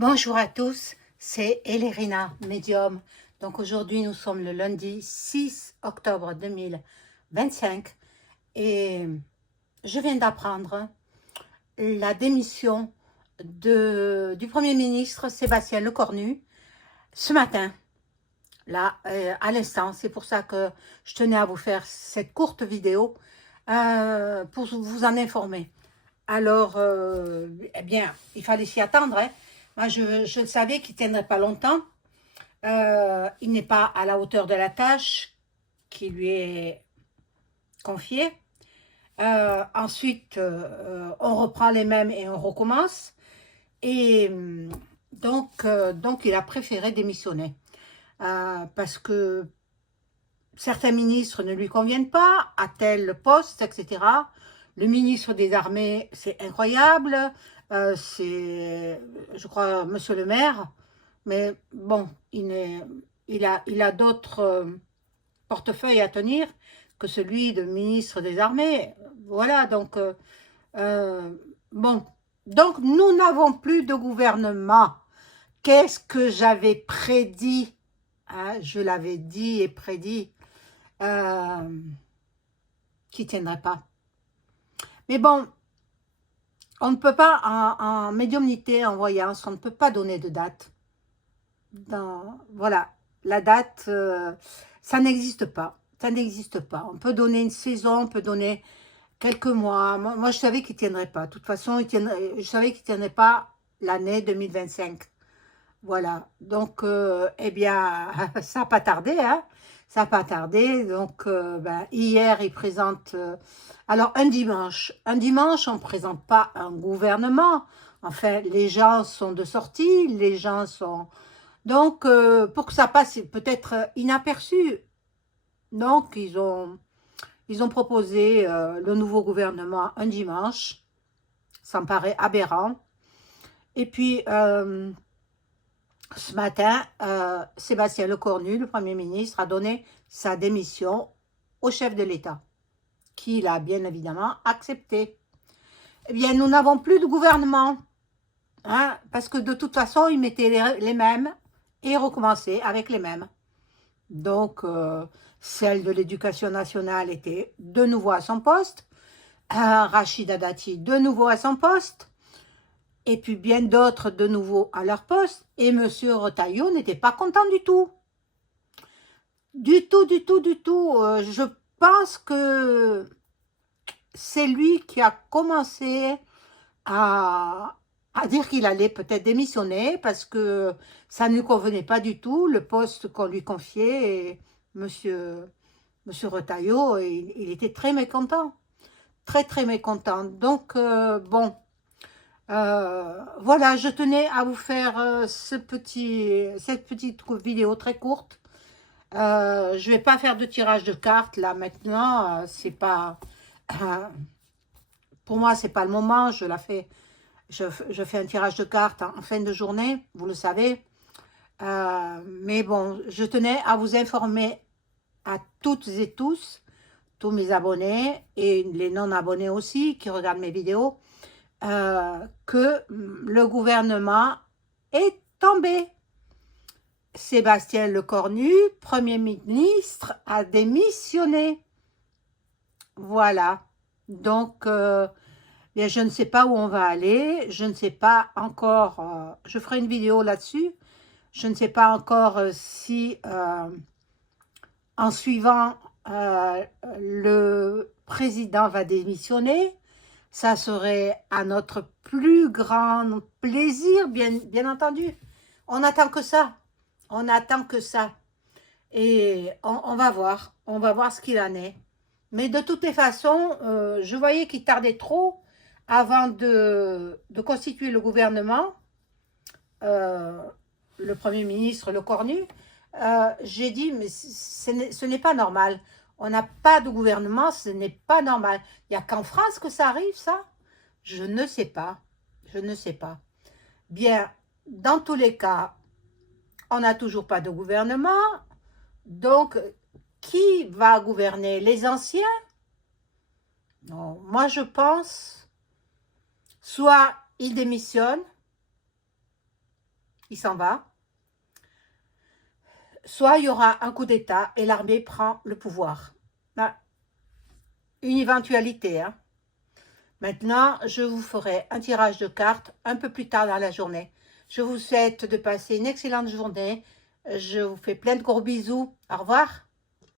Bonjour à tous, c'est Elérina, médium. Donc aujourd'hui, nous sommes le lundi 6 octobre 2025 et je viens d'apprendre la démission du Premier ministre Sébastien Lecornu ce matin, là, à l'instant. C'est pour ça que je tenais à vous faire cette courte vidéo pour vous en informer. Alors, eh bien, il fallait s'y attendre, hein. Moi, je savais qu'il ne tiendrait pas longtemps. Il n'est pas à la hauteur de la tâche qui lui est confiée. Ensuite, on reprend les mêmes et on recommence. Et donc, il a préféré démissionner. Parce que certains ministres ne lui conviennent pas, à tel poste, etc. Le ministre des Armées, c'est incroyable. C'est, je crois, Monsieur le maire. Mais bon, il a d'autres portefeuilles à tenir que celui de ministre des Armées. Voilà, donc, bon. Donc, nous n'avons plus de gouvernement. Qu'est-ce que j'avais prédit, hein, je l'avais dit et prédit, qui ne tiendrait pas. Mais bon, on ne peut pas, en médiumnité, en voyance, on ne peut pas donner de date. Voilà, la date, ça n'existe pas. Ça n'existe pas. On peut donner une saison, on peut donner quelques mois. Moi je savais qu'il ne tiendrait pas. De toute façon, je savais qu'il ne tiendrait pas l'année 2025. Voilà. Donc, eh bien, ça n'a pas tardé, hein. Ça n'a pas tardé. Donc, hier, il présente... alors, un dimanche, on ne présente pas un gouvernement. Enfin, les gens sont de sortie, les gens sont... Donc, pour que ça passe peut-être inaperçu, donc ils ont proposé le nouveau gouvernement un dimanche. Ça me paraît aberrant. Et puis, ce matin, Sébastien Lecornu, le Premier ministre, a donné sa démission au chef de l'État, qui l'a bien évidemment accepté. Eh bien, nous n'avons plus de gouvernement, hein, parce que de toute façon, ils mettaient les mêmes et recommençaient avec les mêmes. Donc, celle de l'Éducation nationale était de nouveau à son poste, Rachida Dati de nouveau à son poste, et puis bien d'autres de nouveau à leur poste, et M. Retailleau n'était pas content du tout. Du tout. Je pense que c'est lui qui a commencé à dire qu'il allait peut-être démissionner parce que ça ne lui convenait pas du tout, le poste qu'on lui confiait. Et Monsieur Retailleau, il était très mécontent. Très mécontent. Donc, bon... voilà, je tenais à vous faire cette petite vidéo très courte. Je vais pas faire de tirage de cartes là maintenant. C'est pas, pour moi, c'est pas le moment. Je fais un tirage de cartes en fin de journée, vous le savez. Mais bon, je tenais à vous informer à toutes et tous mes abonnés et les non-abonnés aussi qui regardent mes vidéos. Que le gouvernement est tombé. Sébastien Lecornu, Premier ministre, a démissionné. Voilà. Donc, bien, je ne sais pas où on va aller. Je ne sais pas encore. Je ferai une vidéo là-dessus. Je ne sais pas encore si, en suivant, le président va démissionner. Ça serait à notre plus grand plaisir, bien entendu. On n'attend que ça. On n'attend que ça. Et on va voir. On va voir ce qu'il en est. Mais de toutes les façons, je voyais qu'il tardait trop avant de constituer le gouvernement. Le Premier ministre Lecornu. J'ai dit, mais ce n'est pas normal. On n'a pas de gouvernement, ce n'est pas normal. Il n'y a qu'en France que ça arrive, ça? Je ne sais pas. Je ne sais pas. Bien, dans tous les cas, on n'a toujours pas de gouvernement. Donc, qui va gouverner? Les anciens? Non, moi je pense, soit ils démissionnent, il s'en va. Soit il y aura un coup d'État et l'armée prend le pouvoir. Ah, une éventualité, hein. Maintenant, je vous ferai un tirage de cartes un peu plus tard dans la journée. Je vous souhaite de passer une excellente journée. Je vous fais plein de gros bisous. Au revoir.